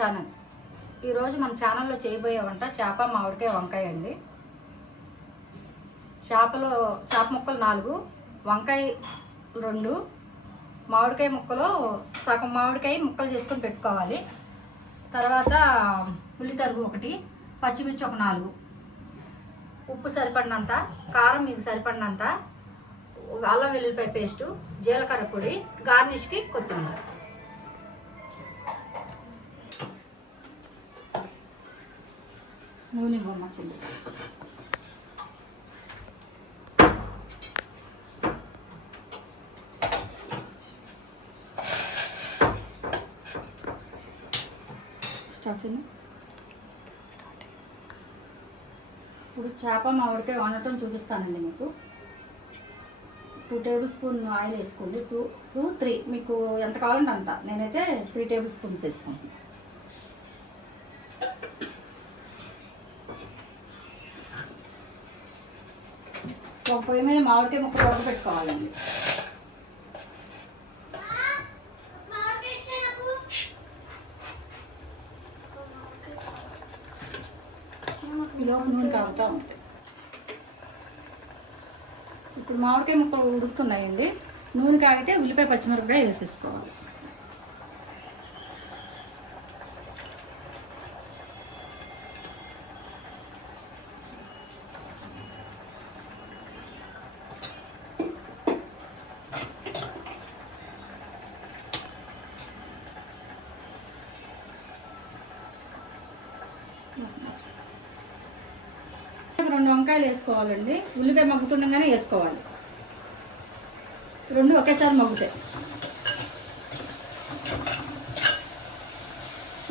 Channel. ఈరోజు మన ఛానల్లో చేయబోయే వంట చేప మామిడికాయ వంకాయ అండి. చేప ముక్కలు 4, వంకాయ 2, మామిడికాయ ముక్కలు సగం మామిడికాయ ముక్కలు చేసుకొని పెట్టుకోవాలి. తర్వాత ఉల్లి తరుగు 1, పచ్చిమిర్చి 4, ఉప్పు సరిపడినంత, కారం మీకు సరిపడినంత, అల్లం వెల్లుల్లిపాయ పేస్టు, జీలకర్ర పొడి, గార్నిష్కి కొత్తిమీర. నూనె బొమ్మ చెల్లి. స్టార్ట్ చేయండి. ఇప్పుడు చేప మామిడికాయ వండటం చూపిస్తానండి మీకు. 2 టేబుల్ స్పూన్ ఆయిల్ వేసుకోండి. 2, 3 మీకు ఎంత కావాలంటే అంత. నేనైతే 3 టేబుల్ స్పూన్స్ వేసుకుంటాను. ఒక పొయ్యి మీద మామిడికాయ ముక్కలు ఉడకబెట్టుకోవాలండి. ఈలోపు నూనె కాగుతూ ఉంటాయి. ఇప్పుడు మామిడికాయ ముక్కలు ఉడుకుతున్నాయండి. నూనె కాగితే ఉల్లిపాయ పచ్చిమిరపకాయ వేసేసుకోవాలి. రెండు వంకాయలు వేసుకోవాలండి. ఉల్లిపాయ మగ్గుతుండగానే వేసుకోవాలి. 2 ఒకేసారి మగ్గుతాయి.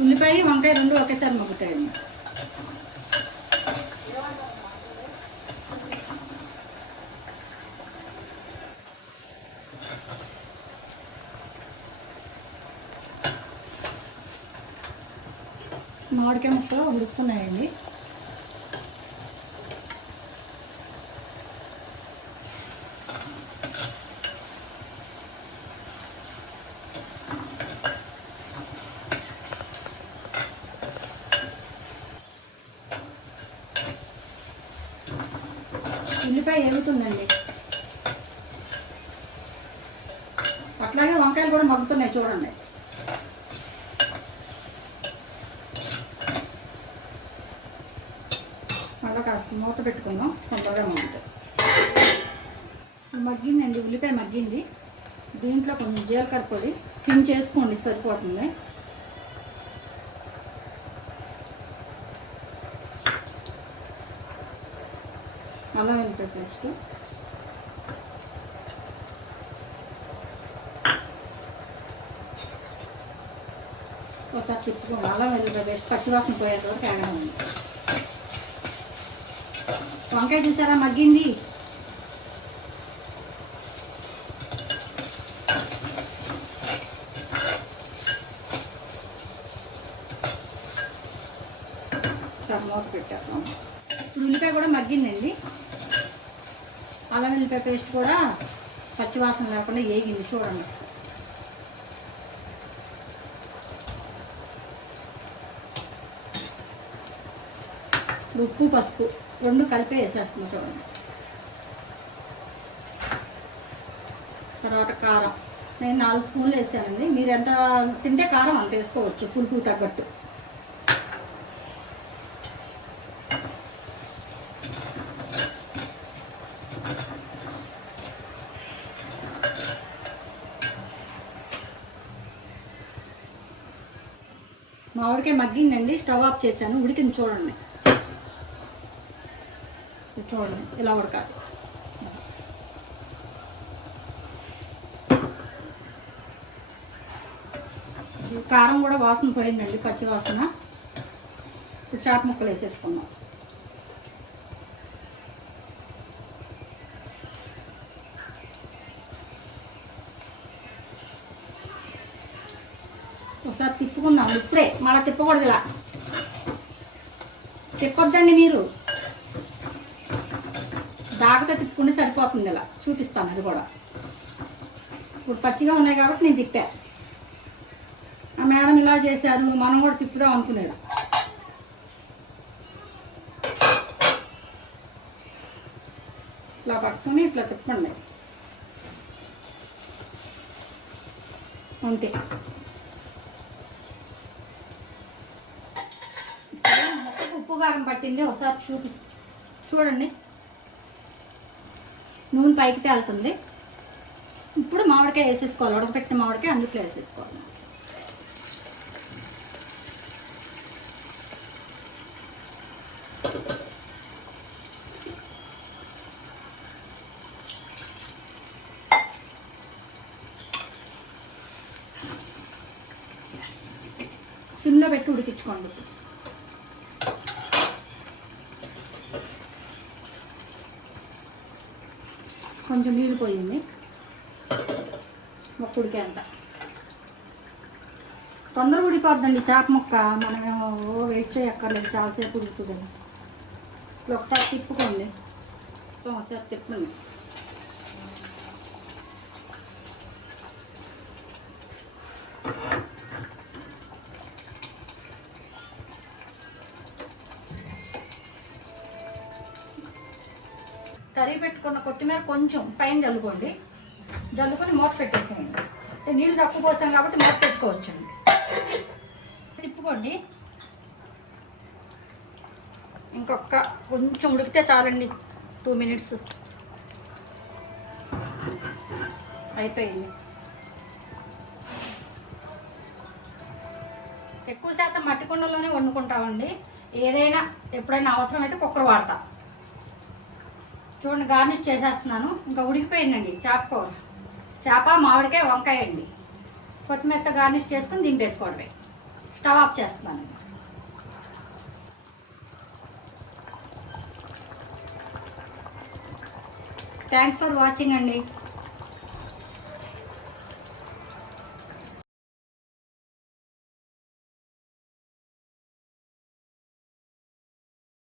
ఉల్లిపాయ వంకాయ 2 ఒకేసారి మగ్గుతాయండి. మామిడికాయ ముక్కలు ఉడుకుతున్నాయండి. ఉల్లిపాయ ఎగుతుందండి. అట్లాగే వంకాయలు కూడా మగ్గుతున్నాయి చూడండి. మళ్ళీ కాస్త మూత పెట్టుకుందాం, తొందరగా మగ్గుతాయి. మగ్గిందండి, ఉల్లిపాయ మగ్గింది. దీంట్లో కొంచెం జీలకర్ర పొడి చేసుకోండి, సరిపోతుంది. అల్లం వెల్లుల్లిపాయ పేస్ట్, ఒకసారి తిప్పుకోండి. అల్లం వెల్లుల్లిపాయ పేస్ట్ పచ్చివాసన పోయేంత వరకు వేయడం ఉంది. వంకాయ చూసారా మగ్గింది. సార్ మూత పెట్టేద్దాం. ఉల్లిపాయ కూడా మగ్గిందండి. అల్లం వెల్లుల్లిపాయ పేస్ట్ కూడా పచ్చివాసన లేకుండా వేగింది చూడండి. ఉప్పు పసుపు 2 కలిపి వేసేస్తుంది చూడండి. తర్వాత కారం నేను 4 స్పూన్లు వేసానండి. మీరు ఎంత తింటే కారం అంత వేసుకోవచ్చు, పులుపు తగ్గట్టు. మామిడికాయ మగ్గిందండి. స్టవ్ ఆఫ్ చేశాను. ఉడికింది చూడండి. చూడండి ఇలా ఉడకాలి. కారం కూడా వాసన పోయిందండి, పచ్చి వాసన. ఇప్పుడు చేప ముక్కలు వేసేసుకున్నాం. ఒకసారి తిప్పుకున్నాం. ఇప్పుడే మళ్ళీ తిప్పకూడదు, ఇలా తిప్పొద్దండి. మీరు దాగతో తిప్పుకుంటే సరిపోతుంది. ఇలా చూపిస్తాను. అది కూడా ఇప్పుడు పచ్చిగా ఉన్నాయి కాబట్టి నేను తిప్పా. ఆ మేడం ఇలా చేశారు మనం కూడా తిప్పుదాం అనుకునేది. ఇట్లా పట్టుకుని ఇట్లా తిప్పండి అంతే. మొక్కకు ఉప్పు కారం పట్టింది ఒకసారి చూడండి. నూనె పైకి తేలుతుంది. ఇప్పుడు మామిడికాయ వేసేసుకోవాలి, ఉడకపెట్టిన మామిడికాయ అందులో వేసేసుకోవాలి. సిమ్లో పెట్టి ఉడికించుకోండి. కొంచెం నీళ్ళు పోయింది మొక్క ఉడికేంత. తొందరగా ఉడిపోద్దండి చేప ముక్క, మనమేమో వెయిట్ చేయక్కర్లేదు, చాలాసేపు ఉడుకుతుంది. ఇప్పుడు ఒకసారి తిప్పుకోండి, ఒకసారి తిప్పండి. తరిగి పెట్టుకున్న కొత్తిమీర కొంచెం పైన జల్లుకోండి, జల్లుకొని మూత పెట్టేసేయండి. అంటే నీళ్ళు తక్కువ పోసాం కాబట్టి మూత పెట్టుకోవచ్చండి. తిప్పుకోండి, ఇంకొక కొంచెం ఉడికితే చాలండి, 2 minutes అయిపోయింది. ఎక్కువ శాతం మట్టి కుండలోనే వండుకుంటామండి. ఏదైనా ఎప్పుడైనా అవసరం అయితే కుక్కర్ వాడతా. చూడండి గార్నిష్ చేసేస్తున్నాను. ఇంకా ఉడికిపోయిందండి చేప కూర. చేప మామిడికాయ వంకాయ అండి. కొత్తిమీరతో గార్నిష్ చేసుకుని దింపేసుకోవడమే. స్టవ్ ఆఫ్ చేస్తున్నాను. థ్యాంక్స్ ఫర్ వాచింగ్ అండి.